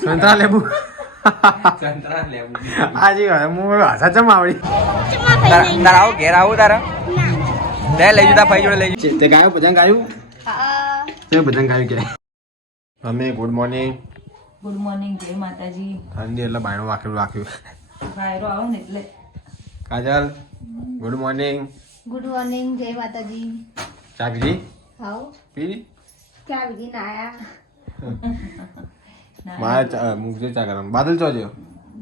સંતરા લેબુ હાજી હું હસા ચમ આવડી તારા આવું ઘેર આવું તારા લે લઈ જતા ભાઈ જોડે લઈ તે ગાયું ભજન ગાયું તે ભજન ગાયું કે અમે ગુડ મોર્નિંગ જય માતાજી. ઠંડી એટલે બાયણું વાકેલું રાખ્યું વાયરો આવો ને એટલે કાજલ ગુડ મોર્નિંગ ગુડ મોર્નિંગ જય માતાજી. ચા પીધી હાઉ પી ક્યાં વિધિ નાયા મારે મૂકજો ચા કરવાનું બાદલ ચોજો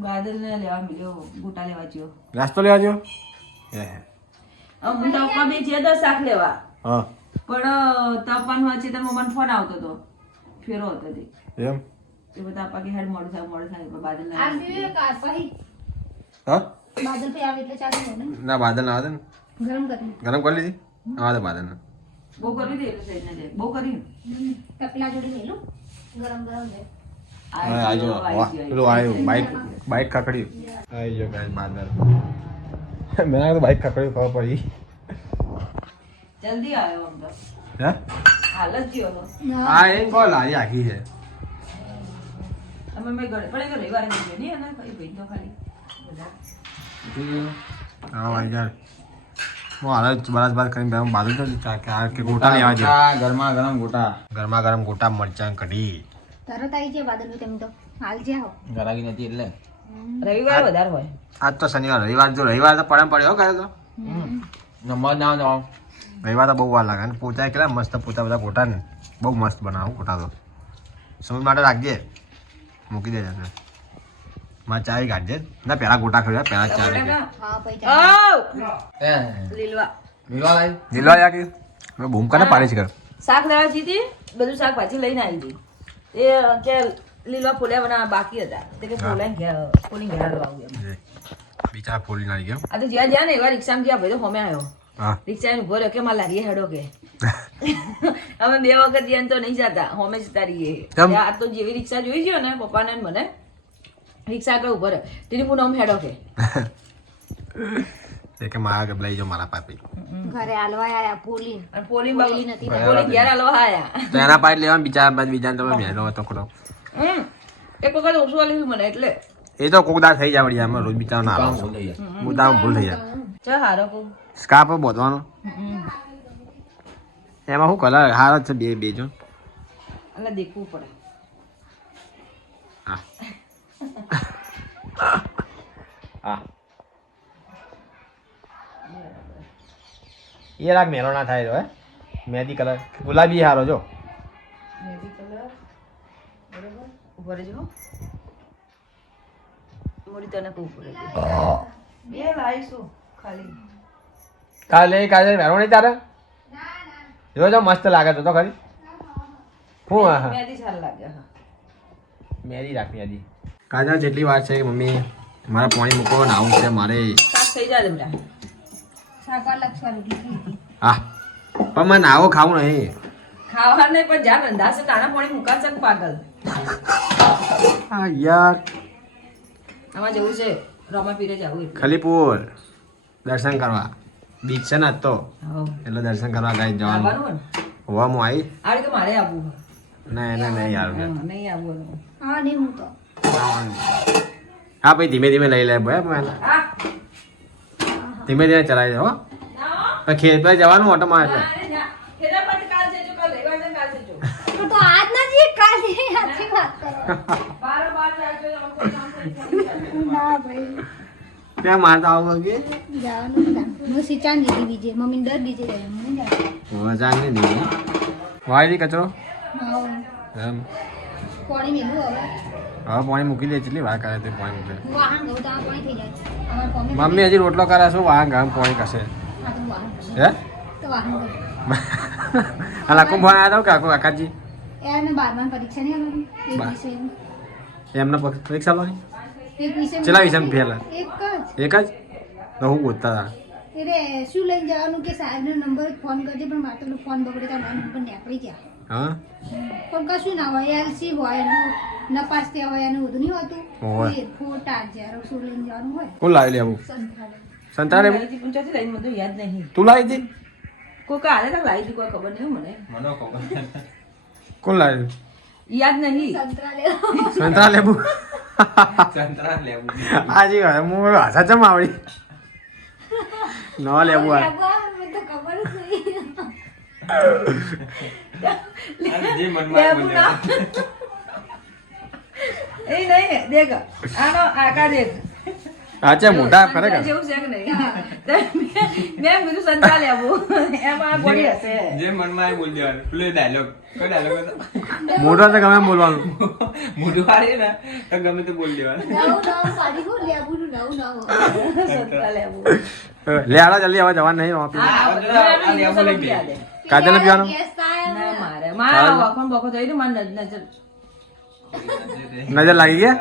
બાદલ ને લેવા મળ્યો ગોટા લેવા ગયો. નાસ્તો લેવા જો હું તાપા બે છે 10 શાક લેવા હા પણ તાપાન વાંચે તો મમ્માનો ફોન આવતો હતો ફેરો હતો તે એમ એ બધા તાપા કે હેડ મોડું થાય પણ બાદલ આ ના પીવે કા પહી હા બાદલ પે આવે એટલે ચાલુ ને ના બાદલ ના આવે ને ગરમ કરી ગરમ કરી લીધી આવે તો બાદલ ના બહુ કરી દે એટલે સહી ના જાય બહુ કરી તપલા જોડી મેલું ગરમ ગરમ દે આજો વાહ પેલું આવ્યું બાઈક ખકડ્યું આવી ગયો ગાય બાદલ મેં તો બાઈક ખકડ્યું ખબર પડી જલ્દી આવ્યો આમ તો હે હાલ જ ગયો હતો. હા એ કોલ આવી આખી છે અમે મેં ઘરે પણ એ રવિવારે ગયો નહીં અને કઈ ભાઈ તો ખાલી બધા હા ભાઈ યાર હું હાલ જ બરાબર કરીને બેમ બાદલ તો કે ગોટા લેવા જાય ગરમા ગરમ ગોટા ગરમા ગરમ ગોટા મરચાં કઢી તરત આવી જાય બાદલ તેમ તો હાલ જે આવો ગરાગી નથી એટલે રવિવાર વધારે હોય. આજ તો શનિવાર રવિવાર તો પડે પડ્યો કરે તો નંબર ના જાઓ રવિવાર તો બહુ વાર લાગે ને પોતા કેટલા મસ્ત પોતા બધા ગોટા ને બહુ મસ્ત બનાવું ગોટા તો સમજ માટે રાખજે મૂકી દેજે મારે ચાય કાઢજે ના પહેલા ગોટા ખાવ્યા પહેલા ચા લેજે હા પહી આવ! એ લીલવા મિલવા લાવી જીલો યા કે મેં બૂમ કાને પાડી છે કર શાક લેવા જીતી બધું શાકભાજી લઈને આવી હતી એ કે લીલવા ફોલ્યા બનાવવા બાકી હતા તે કે ફોલાઈને ફોલીને ઘેર લાવું એમ. બિચારા ફોલી નાખી ગયા આ તો જ્યાં જ્યાં ને એવા રિક્ષામાં ગયા ભાઈ તો હોમે આવ્યો હા રિક્ષા ઉભો રહ્યો કે મારે લારીએ હેડો કે અમે 2 વખત ગયા ને તો નહીં જતા હોમે જતા રહીએ કેમ? આ તો જેવી રિક્ષા જોઈ છે ને પપ્પાને ને મને રિક્ષા આગળ ઉભો રહ્યો તેની પૂનમ હેડો કે એ કે મારા લઈ જાઓ મારા પાપી ઘરે હાલવા આયા પોલી અને પોલી પોલી નથી પોલી ઘેર હાલવા આયા તો એના પાડી લેવા બીજા તમે મેલો હતો ખરો એક વખત ઓછું આલ્યું મને એટલે એ તો કોકદાર થઈ જાય વળી આમાં રોજ બિચારો ના આવે હું તો ભૂલ થઈ જાય ચાલ હારો કહું સ્કાર્ફ બોધવાનો એમાં શું કલર હાર જ છે બે જો એટલે દેખવું પડે હા હા એ રાગ મેલો ના થાય હે મહેંદી કલર ગુલાબી હારો જો મેહંદી કલર બરોબર ઉભો રહેજો મોરી તને કહું પડે બે લાવીશું ખાલી કાલે મેરો નહીં તારે જો જો મસ્ત લાગે તો ખરી હું હા મેહંદી સારી લાગે હા મેરી રાખ મેરી કાજા જેટલી વાર છે કે મમ્મી મારા પાણી મૂકો ને આવું છે મારે શાક થઈ જાય બેટા શાકા લક્ષવા રોટલી ખાઈ હા પણ મને આવો ખાવું નહીં ખાવા નહીં પણ જ્યાં રંધાશે નાના પાણી મુકાશે ને પાગલ હા યાર આમાં જવું છે રમાપીરે જવું એટલે ખલીપુર દર્શન કરવા બીચ છે ને આજ તો હા એટલે દર્શન કરવા ગાઈ જવાનું આવવાનું ને હોવા હું આવી આ રીતે મારે આવવું હોય. ના એને નહીં યાર હા, નહીં આવવાનું હા નહીં હું તો હા ભાઈ ધીમે ધીમે લઈ લે ભાઈ હા ધીમે ધીમે ચલાવી દે હો પણ ખેત પર જવાનું ઓટોમાં એટલે તો આજ નથી કાલે આથી વાત કરો ના ભાઈ ત્યાં મારતા આવું કે જવાનું બધા હું સિચાન દીધી બીજે મમ્મી ડર દીજે હું જાય વજાન નહીં દીધી વાળી કચરો હા એમ પાણી મેલું હવે હવે પાણી મૂકી દે કેટલી વાર કરે તે પાણી મૂકે વાહન ગયું તો આ પાણી થઈ જાય અમારે કોમે મમ્મી હજી રોટલો કરે શું વાહન ગરમ પાણી કશે હા તો વાહન હે તો વાહન ગયું હાલ આખું ફોન આવ્યા હતા કે આખું કાકાજી એને 12માં પરીક્ષા નહીં આવવાની એક વિષય એમને પરીક્ષા લાવવાની એક વિષય ચેલા વિષયમાં ફેલ એક એક જ જ તો હું ગોતતા હતા એટલે શું લઈને જવાનું કે સાહેબનો નંબર ફોન કરજે પણ મારે તો ફોન બગડે તો મારો નંબર નીકળી ગયા હા પણ કશું ના હોય એલસી હોય એનું નપાસ ત્યાં હોય એનું બધું નહીં હોતું હોય. એ ફોટા જ્યારે શું લઈને જવાનું હોય કોણ લાવી લેવું સંતાન લેવું પંચાયતી લઈને બધું યાદ નહીં તું લાવી હતી કોઈ કાલે તક લાવી હતી કોઈ ખબર નહીં મને મને ખબર કોણ લાવી યાદ નહીં સંતરા લેબુ સંતરા લેવું હાજી વાત હું ભાષા ચમ આવડી ન લેબુ આ મને તો ખબર જ નહીં. જે મનમાં લેબુ ના એ નહીં દેખ આનો આકાર દેખ સાચે મોટા ખરેખર સંતરા જેવું છે કે નહીં મેં એમ કીધું સંતરા લેવું એમાં આ ગોળી હશે જે મનમાં એ બોલ દેવાનું પેલો ડાયલોગ કોઈ ડાયલોગ હતો મોટો તો ગમે એમ બોલવાનું મોઢું વાળે ને તો ગમે તે બોલ દેવાનું નવું પાડી ગયું લેબુનું નવું. સંતરા લેવું લે આલો જલ્દી હવે જવાનું નહીં રોપી કાજલ ને પીવાનું ગેસ થાય ના મારે મારા વખણ બખો થઈ ગયું મારે નજર નજર લાગી ગયા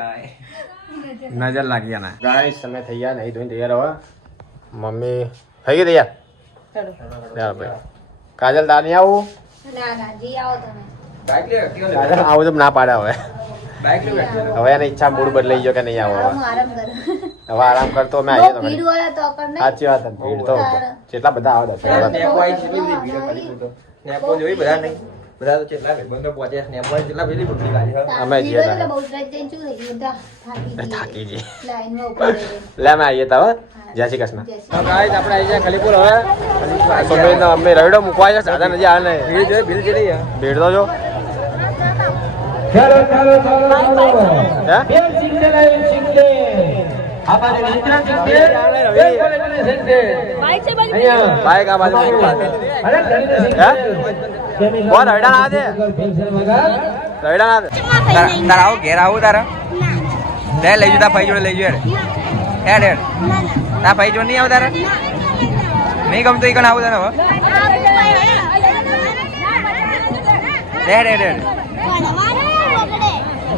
નજર લાગી ગયા ના ગાઈસ તમે થઈ ગયા નહીં ધોઈને તૈયાર હવે મમ્મી થઈ ગઈ તૈયાર ચલો ચાલો ભાઈ કાજલ દાની આવું ના ના જી આવો તમે. બાઇક લે એક્ટિવા લે કાજલ આવું તો ના પાડે હવે બાઇક લે એક્ટિવા હવે એને ઈચ્છા મૂડ બદલાઈ ગયો કે નહીં આવો હું આરામ કરું. હવે આરામ કરતો મેં બહુ આવીએ તો ભીડ હોય તો કર નહીં. સાચી વાત છે, ભીડ તો કેટલા બધા આવે દસ લે નેપો આવી કેટલી બધી ભીડ પડી ગઈ તો નેપો જોઈ બધા નહીં બધા તો કેટલા બંધો પહોંચે નેપો કેટલા બધી પબ્લિક આવી અમે ભીડ જઈએ હોય તા. એટલે બહુ ટ્રેક જઈને શું થઈ ગયું? થાકી જઈએ લાઈનમાં ઉભા રહીને. લે અમે આવીએ તા હવે જય શ્રી કૃષ્ણ જય શ્રી તો ગાઈસ આપણે આવી જાય ખલીપુર હવે સોમેન અમે રવિડો મૂકવા છે સાધન હજી આવે નહીં ભીડ જોઈ ભીડ ચડી ગયા ભીડ તો જો ચાલો ચાલો ચાલો ચાલો હે બે સિંગલ આવી સિંગલ આ બાજુ નીચરા સિંગલ બે કોલેજને સિંગલ બાઈક છે બાજુ અહીંયા બાઈક આ બાજુ અરે ધણીને સિંગલ હે કોણ રવિડા ના દે પેન્શન વગર રવિડા ના દે તારા આવું ઘેર આવું તારા લે લઈ જતા ભાઈ જોડે લઈ જો હેડ હેડ તા ભાઈ જોડે નહીં આવ તારે નહીં ગમતું એ કણ આવું તારે હવે હેડ હેડ હેડ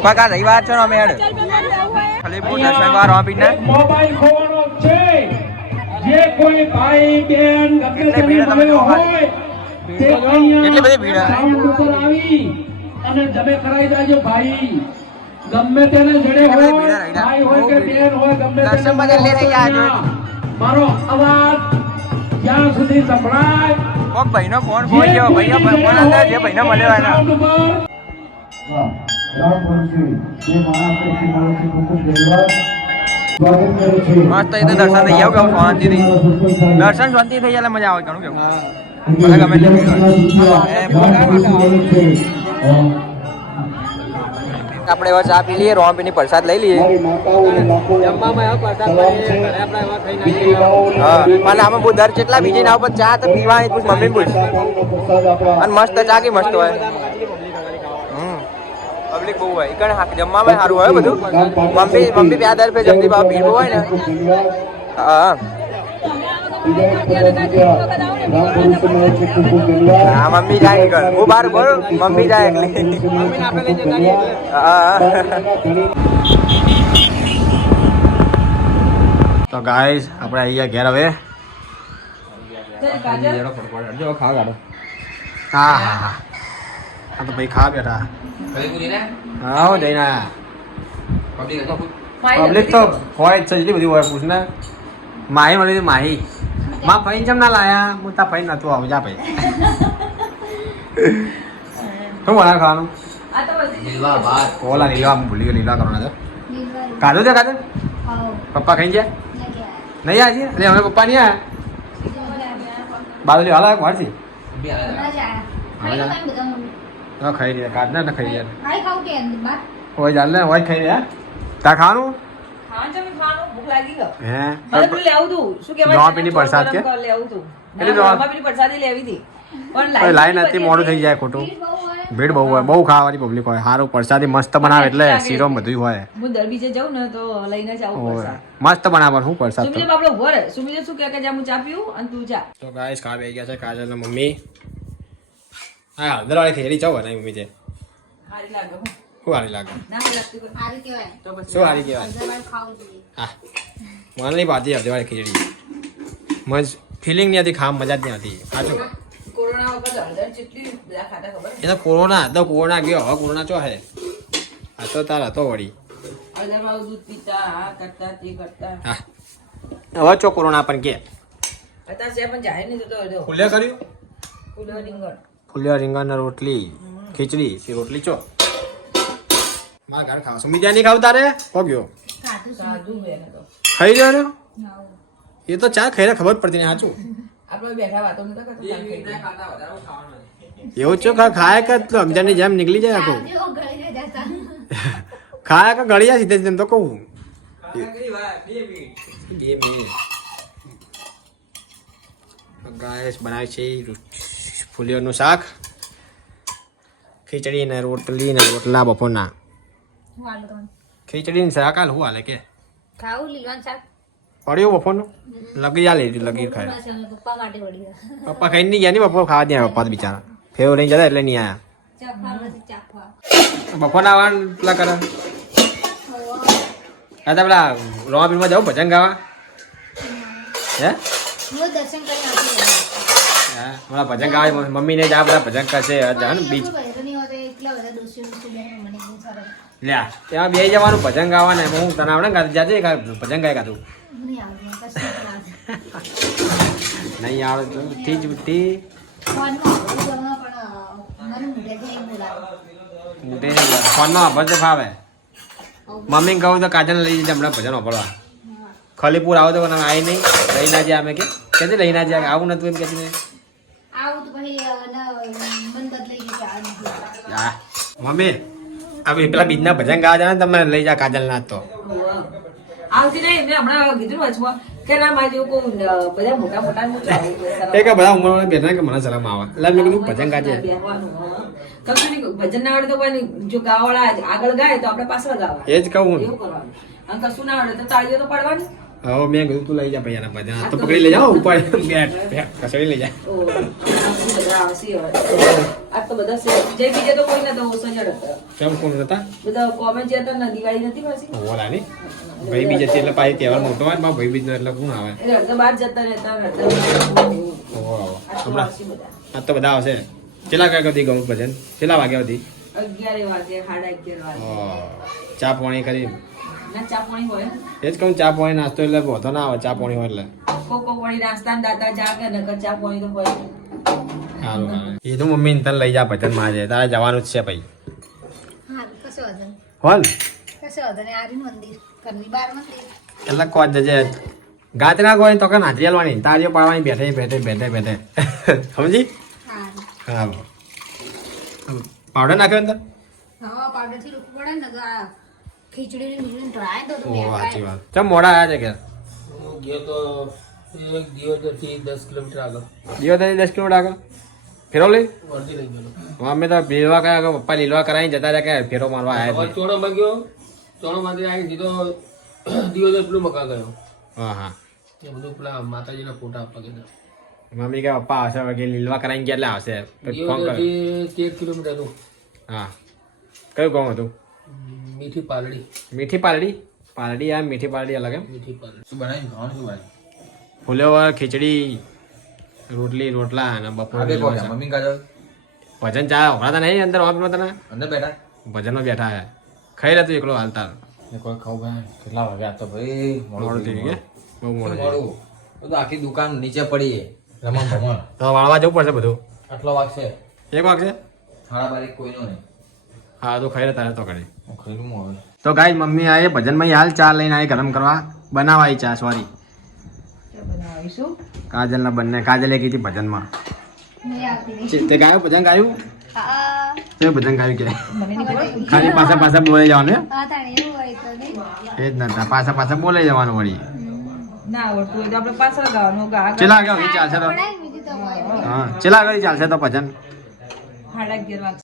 પકા રવિવાર છો ને અમે હેડ ખલીપુર દર્શન વાર આપીને મોબાઈલ ખોવાનો છે જે કોઈ ભાઈ બેન ગમે કેટલી તે ભીડ તમે મળ્યો જોવો હોય તે અહીંયા કેટલી બધી ભીડ આવે. સાઉન્ડ ઉપર આવી અને જમે કરાઈ જાજો ભાઈ ગમે તેને જડે હોય કેટલી ભીડ આવે. ભાઈ હોય કે બેન હોય ગમે તેને દર્શન માં લઈને ગયા જો. મારો અવાજ જ્યાં સુધી સંભળાય કોક ભાઈનો ફોન ફોન જેવો ભાઈનો ફોન અંદર જે ભાઈનો મળ્યો એના સાઉન્ડ ઉપર મસ્ત એ તો દર્શન થઈ જાવ કેવું શાંતિથી દર્શન શાંતિ થઈ જાય એટલે મજા આવે ઘણું કેવું ભલે ગમે તે ભીડ હોય. આપણે એવા ચા પી લઈએ રોમપીની પ્રસાદ લઈ લઈએ હા અને આમાં બહુ દર જેટલા બીજી ના ઉપર ચા તો પીવાની પૂછ મમ્મી પૂછ અને મસ્ત ચા કે મસ્ત હોય પબ્લિક બહુ હોય કણ જમવામાં સારું હોય બધું મમ્મી પ્યાદર પે જલ્દી ભાવ ભીડ બહુ હોય ને હા હા મમ્મી જાય એકલ હું બહાર બોલું મમ્મી જાય એકલી હા તો ગાઈસ આપણે આવી ગયા ઘેર હવે હા હા હા આ તો ભાઈ ખા બેઠા હા હો જઈને પબ્લિક તો હોય જ છે એટલી બધી હોય પૂછ ને માહી મળી હતી માહી માં ફઈ ચમ ના લાયા હું તા ફઈ નતું આવું જા ભાઈ શું બનાવે ખાવાનું આ તો બધી ઓલા લીલા ભૂલી ગયો લીલા કરવાના છે કાઢો છે કાઢો પપ્પા ખાઈ ગયા નહીં આજે અરે અમે પપ્પા નહીં આયા બાદલી હાલા વારથી હા ખાઈ રહ્યા કાઢ ના ખાઈ રહ્યા હોય ચાલ ને હોય ખાઈ રહ્યા તા ખાવાનું ખાવાનું છે, ખાવાનું ભૂખ લાગી ગયો હે મને પેલું લેવું તું શું કહેવાય નવાપીની પ્રસાદ કે? લેવું તું એટલે નવા- નવાપીની પ્રસાદી લેવી હતી પણ ઓય લાઈન હતી મોડું થઈ જાય ખોટું ભીડ બહુ હોય બહુ ખાવાની પબ્લિક હોય સારું પ્રસાદી મસ્ત બનાવે એટલે શીરો બધું હોય હું દર બીજે જાઉં ને તો લઈને જ આવું હોય. પ્રસાદ મસ્ત બનાવવાનું શું પ્રસાદ તો સુમિલે બાપડો ઉભો રહે સુમિલે શું કહે કે જા હું ચા પીવું અને તું જા તો ગાઈસ ખા બેસી ગયા છે કાજલ મમ્મી હા હળદરવાળી ખીચડી ચાવ બનાવી મમ્મી છે સારી લાગે હું શું સારી લાગે ના લાગતી કોઈ. સારું કહેવાય. તો પછી શું સારી કહેવાય હળદરવાળી ખાવું જોઈએ. હા મને નહીં ભાવતી હળદરવાળી ખીચડી મજ ફિલિંગ નહીં હતી ખાવા મજા જ નહીં હતી સાચું કોરોના વખત હળદર જેટલી બધા ખાતા ખબર એ તો કોરોના ગયો હવે કોરોના ચો હે આ તો તાર હતો વળી હળદર વાળું દૂધ પીતા આ કરતા તે કરતા હા હવે ચો કોરોના પણ કે અત્યારે છે પણ જાહેર નહીં થતો હતો ફૂલે કર્યું ફૂલો રીંગણ ફૂલિયા રીંગણના રોટલી ખીચડી સી રોટલી ચો મારા ઘરે ખાવા સુમી ત્યાં નહીં ખાવ તારે ગયો ખાધું છે. સાદું બે તો ખાઈ જવાનો ના. એ તો ચા ખાઈને ખબર જ પડતી નહીં સાચું આપણે બેઠા વાતો નતા કરતા એવું છે ખાય કે રમજાનની જેમ નીકળી જાય આખું આવજો, ગળીને જતા. ખાય કે ગળી જાય સીધે સીધે તો કહું 2 મિનિટ ગાઈસ બનાવે છે ફુલીઓનું શાક ખીચડી ને રોટલી ને રોટલા બપોરના હું આલું તમને. ખીચડી ને શાક હાલ હું હાલે કે ખાવું લીલવાનું શાક? પડ્યું બપોરનું લગી આ લીધું લગી ખાય બસ અમે પપ્પા માટે વળી ગયા. પપ્પા ખાઈ નહીં ગયા નહીં બપોર ખાવા દે પપ્પા તો બિચારા ફેર નહીં જતા એટલે નહીં આયા ચાખવા નથી ચાખવા. બપોરના વાન પેલા કરે આ તો પેલા રોમાપીરમાં જાઉં ભજન ગાવા હે હું દર્શન કરી આવતી હા હમણાં ભજન ગાવા મમ્મીને જ આ બધા ભજન કરશે ને બીજ એટલા બધા દોસ્તો મને બહુ સારા લ્યા ત્યાં બે જવાનું ભજન ગાવા ને હું તને આવડે ને જાતે ભજન ગાય કાતું નહીં આવડે કશું નહીં આવડે. નહીં આવડે તો ઉઠી જ ઉઠી ફોનમાં આવડે ગમે પણ મને મોઢેથી અહીં બોલાવે. ઉઠી ફોનમાં વાપરતે ફાવે મમ્મીને કહું તો કાજલ લઈ જજે હમણાં ભજન વાપરવા ખલીપુર આવો તો આવી નહીં લઈ ના જાય અમે કે લઈ ના જાય આવું નતું એમ કે આવું તો પછી મન બદલાઈ ગયું કે આ નથી. હા મમ્મી હવે પેલા બીજના ભજન ગાવા જાય ને તમે લઈ જા કાજલ ના તો આવતી નહીં મેં હમણાં કીધું વચમાં કે ના મારે જેવું કોઈ બધા મોટા મોટા નું ચાલે એ કે બધા ઉંમરવાળા બેઠા કે મને શરમ આવે એટલે મેં કીધું ભજન ગાજે બેહવાનું, હા. કશું નહીં ભજન ના આવડે તો કોઈ નહીં જો ગાવાવાળા આગળ ગાય તો આપણે પાછળ ગાવા એ જ કહું એવું કરવાનું અને કશું ના આવડે તો તાળીઓ તો પાડવાની હવે મેં કીધું તું લઈ જા ભાઈ એના ભજન તો પકડી લઈ જાઓ ઉપર બેઠ કસડી લઈ જા ઓ આવશે બધા આવશે હવે આ તો બધા જય બીજે તો કોઈ નતો ઓછો જડ હતો કેમ કોણ હતા બધા કોમેન્ટ જતા ને દિવાળી નથી પાછી ઓલા ની ભાઈ બીજ હતી એટલે પાછી તહેવાર મોટો હોય ને મારા ભાઈ બીજ એટલે કોણ આવે એટલે અડધા બહાર જતા રહેતા ને અડધા ઓહો આટલું આવશે બધા આ તો બધા આવશે કેટલા વાગ્યા સુધી ગયું ભજન કેટલા વાગ્યા સુધી 11 વાગે 11:30 વાગે ચા પાણી કરી ના ચા પાણી હોય એ જ કહું ચા પાણી નાસ્તો એટલે વધો ના આવે ચા પાણી હોય એટલે કોકો પાણી નાસ્તા ને દાતા ચા કે નકર ચા પાણી તો હોય સારું એ તો મમ્મી તને લઈ જા ભજન માં છે તારે જવાનું જ છે ભાઈ હા કશો વાંધો નહીં. હોલ કશો વાંધો નહીં. આર્યન મંદિર ઘરની બહાર મંદિર. એટલે કોણ જજે ગાતરા કોઈ તો કે નાચી આલવાની તારીઓ પાડવાની બેઠે બેઠે સમજી હા હા પાવડર નાખ્યો અંદર હા પાવડરથી રૂખવું પડે ને તો આ ખીચડીની મીઠી ટ્રાય તો ઓ સાચી વાત ચમ મોડા આવ્યા છે કે ગયો તો એક દિયોદરથી 10 કિલોમીટર આગળ દિવસ 10 કિલોમીટર આગળ ફેરો લઈ વર્ધી લઈ ગયેલો અમે તો લીલવા કયા કે પપ્પા લીલવા કરાવીને જતા રહ્યા કે ફેરો મારવા હવે આવ્યા ચોણોમાં ગયો ચોણોમાંથી આવી દીધો દિયોદર પેલું મકા ગયો હા હા એ બધું પેલા માતાજીના ફોટા આપવા ગયા મમ્મી કે પપ્પા આવશે કે લીલવા કરાવીને ગયા એટલે આવશે પછી ફોન કર્યો દિયોદરથી 13 કિલોમીટર હતું હા કયું ગામ હતું મીઠી પાલડી મીઠી પાલડી પાલડી આ મીઠી પાલડી અલગ એમ મીઠી પાલડી શું બનાવ્યું ખાવાનું શું બનાવ્યું ફુલેવર ખીચડી રોટલી રોટલા અને બપોર આગળ કોણ છે? મમ્મી કાજલ ભજન ચા હમણાં નહીં અંદર વાપરમાં તને અંદર બેઠા ભજનમાં બેઠા હે ખાઈ રહેતું એકલો હાલતા ને કોઈ ખાવું ભાઈ કેટલા વાગ્યા તો ભાઈ મોડું થઈ ગયું કે બહુ મોડું થઈ ગયું. મોડું તો આખી દુકાન નીચે પડી રમણ ભમણ તો વાળવા જવું પડશે બધું આટલો વાગશે 1 વાગશે સાડા બારે કોઈનો નહીં હા તો ખાઈ રહેતા તો કરી હું ખરીદું હવે તો ગાય મમ્મી આ ભજનમાં હાલ ચા લઈને આવી ગરમ કરવા બનાવાય ચા સોરી બનાવીશું કાજલના બંને કાજલે કીધી ભજનમાં નહીં આવતી નહીં. તે ગાયું ભજન ગાયું હા તે ભજન ગાયું કે મને નહીં ખબર ખાલી પાછા બોલે જવાનું એમ? હા તાણે એવું હોય તો નહીં. એ જ નતા પાછા બોલે જવાનું વળી ના આવડતું હોય તો આપણે પાછળ ગાવાનું ચેલા આગળ ચાલશે તો પડાય ને બીજું તો હોય નહીં. હા ચેલા આગળ ચાલશે તો ભજન 11:30 વાગે